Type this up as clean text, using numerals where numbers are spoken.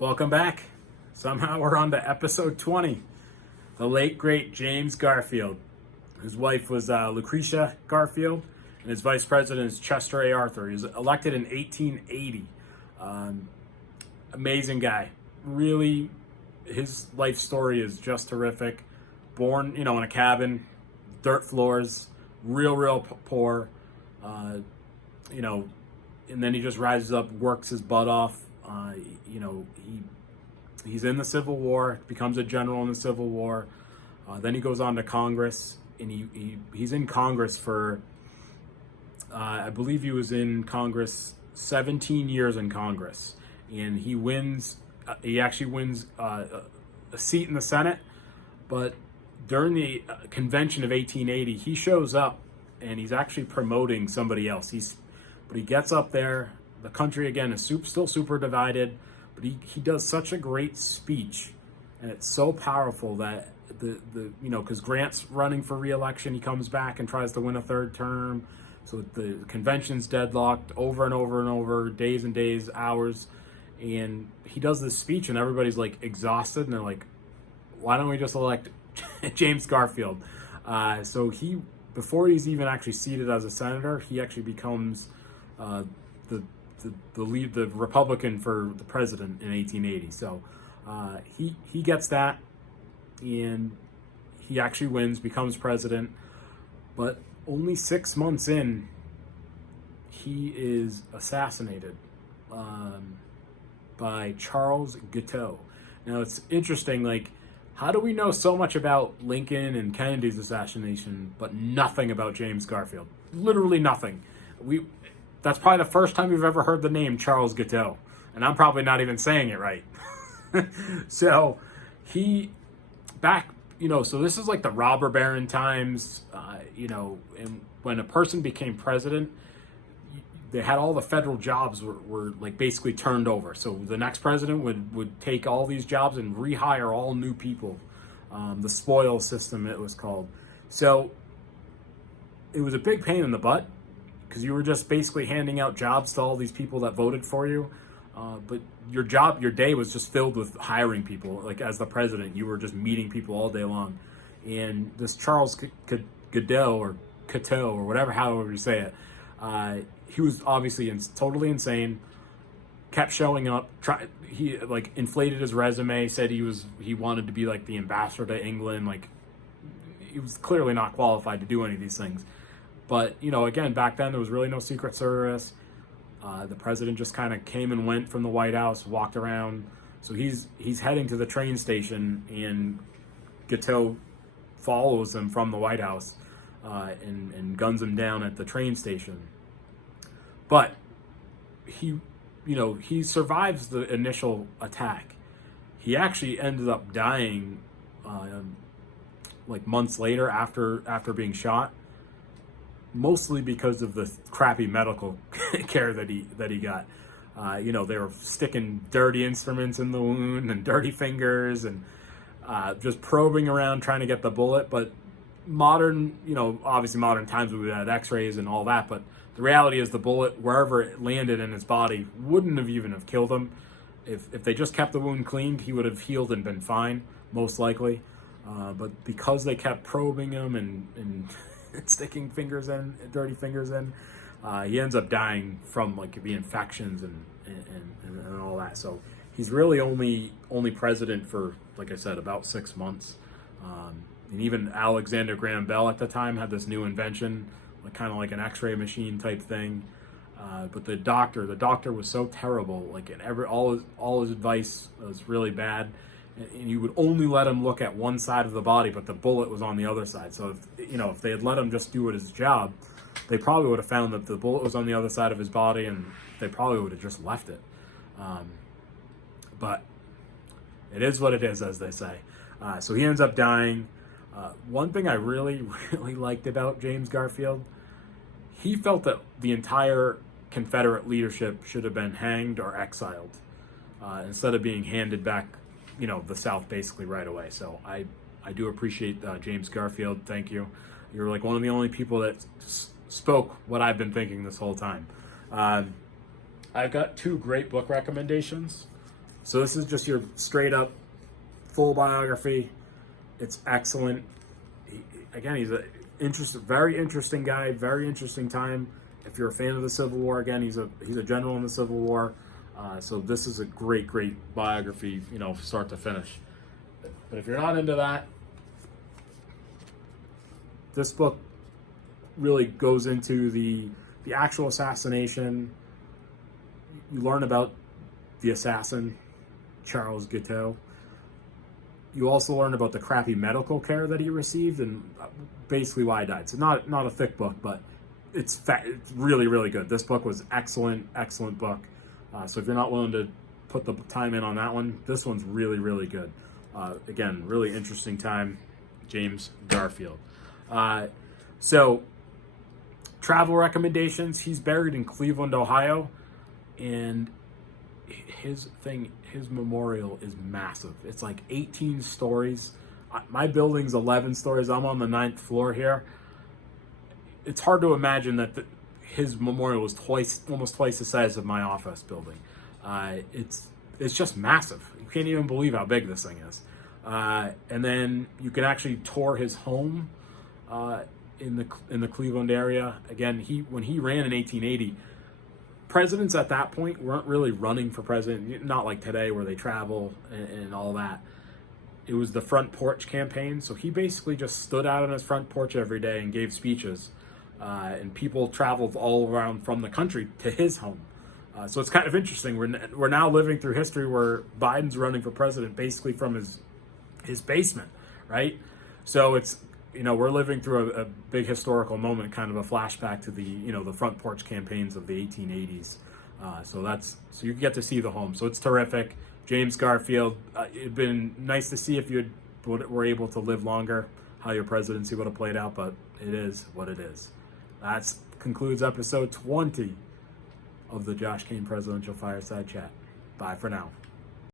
Welcome back. Somehow we're on to episode 20. The late, great James Garfield. His wife was Lucretia Garfield, and his vice president is Chester A. Arthur. He was elected in 1880. Amazing guy. Really, his life story is just terrific. Born, in a cabin, dirt floors, real poor. And then he just rises up, works his butt off. He's in the Civil War, becomes a general in the Civil War. Then he goes on to Congress, and he's in Congress for, I believe he was in Congress 17 years in Congress, and he wins. He actually wins a seat in the Senate, but during the convention of 1880, he shows up, and he's actually promoting somebody else. But he gets up there. The country, again, is still super divided, but he does such a great speech, and it's so powerful that because Grant's running for re-election, he comes back and tries to win a third term. So the convention's deadlocked over and over and over, days and days, hours, and he does this speech, and everybody's like exhausted, and they're like, why don't we just elect James Garfield? So before he's even actually seated as a senator, he actually becomes the Republican for the president in 1880. So he gets that, and he actually wins, becomes president. But only 6 months in, he is assassinated by Charles Guiteau. Now it's interesting, how do we know so much about Lincoln and Kennedy's assassination, but nothing about James Garfield? Literally nothing. That's probably the first time we've ever heard the name Charles Guiteau, and I'm probably not even saying it right. So so this is like the robber baron times, and when a person became president, they had all the federal jobs were like basically turned over. So the next president would take all these jobs and rehire all new people. The spoil system, it was called. So it was a big pain in the butt, because you were just basically handing out jobs to all these people that voted for you. But your day was just filled with hiring people. Like as the president, you were just meeting people all day long. And this Charles Guiteau or whatever, however you say it, he was obviously totally insane. Kept showing up. He inflated his resume. Said he wanted to be like the ambassador to England. Like he was clearly not qualified to do any of these things. But, again, back then there was really no Secret Service. The president just kind of came and went from the White House, walked around. So he's heading to the train station, and Guiteau follows him from the White House and guns him down at the train station. But he survives the initial attack. He actually ended up dying months later after being shot. Mostly because of the crappy medical care that he got. They were sticking dirty instruments in the wound and dirty fingers and just probing around trying to get the bullet. But obviously modern times we had x-rays and all that, but the reality is the bullet, wherever it landed in his body, wouldn't have even have killed him. If they just kept the wound cleaned, he would have healed and been fine, most likely. But because they kept probing him and sticking dirty fingers in, he ends up dying from the infections and all that. So he's really only president for, like I said, about 6 months. And even Alexander Graham Bell at the time had this new invention, kind of like an X-ray machine type thing. But the doctor was so terrible. All his advice was really bad. And you would only let him look at one side of the body, but the bullet was on the other side. So if they had let him just do his job, they probably would have found that the bullet was on the other side of his body, and they probably would have just left it. But it is what it is, as they say. So he ends up dying. One thing I really, really liked about James Garfield, he felt that the entire Confederate leadership should have been hanged or exiled instead of being handed back the South basically right away. So I do appreciate James Garfield. Thank you. You're one of the only people that spoke what I've been thinking this whole time. I've got two great book recommendations. So this is just your straight up full biography. It's excellent. Again, he's a very interesting guy, very interesting time. If you're a fan of the Civil War, again, he's a general in the Civil War. So this is a great biography, start to finish. But if you're not into that, this book really goes into the actual assassination. You learn about the assassin, Charles Guiteau. You also learn about the crappy medical care that he received and basically why he died. So not a thick book, but it's really, really good. This book was excellent book. So if you're not willing to put the time in on that one, this one's really, really good. Again, really interesting time. James Garfield. So travel recommendations. He's buried in Cleveland, Ohio, and his memorial is massive. It's like 18 stories. My building's 11 stories. I'm on the 9th floor here. It's hard to imagine that his memorial was almost twice the size of my office building. It's just massive. You can't even believe how big this thing is. And then you can actually tour his home in the Cleveland area. Again, when he ran in 1880, presidents at that point weren't really running for president. Not like today where they travel and all that. It was the front porch campaign. So he basically just stood out on his front porch every day and gave speeches. And people traveled all around from the country to his home. So it's kind of interesting. We're now living through history where Biden's running for president basically from his basement, right? So it's, we're living through a big historical moment, kind of a flashback to the front porch campaigns of the 1880s. So you get to see the home. So it's terrific. James Garfield, it'd been nice to see if you were able to live longer, how your presidency would have played out, but it is what it is. That concludes episode 20 of the Josh Kane Presidential Fireside Chat. Bye for now.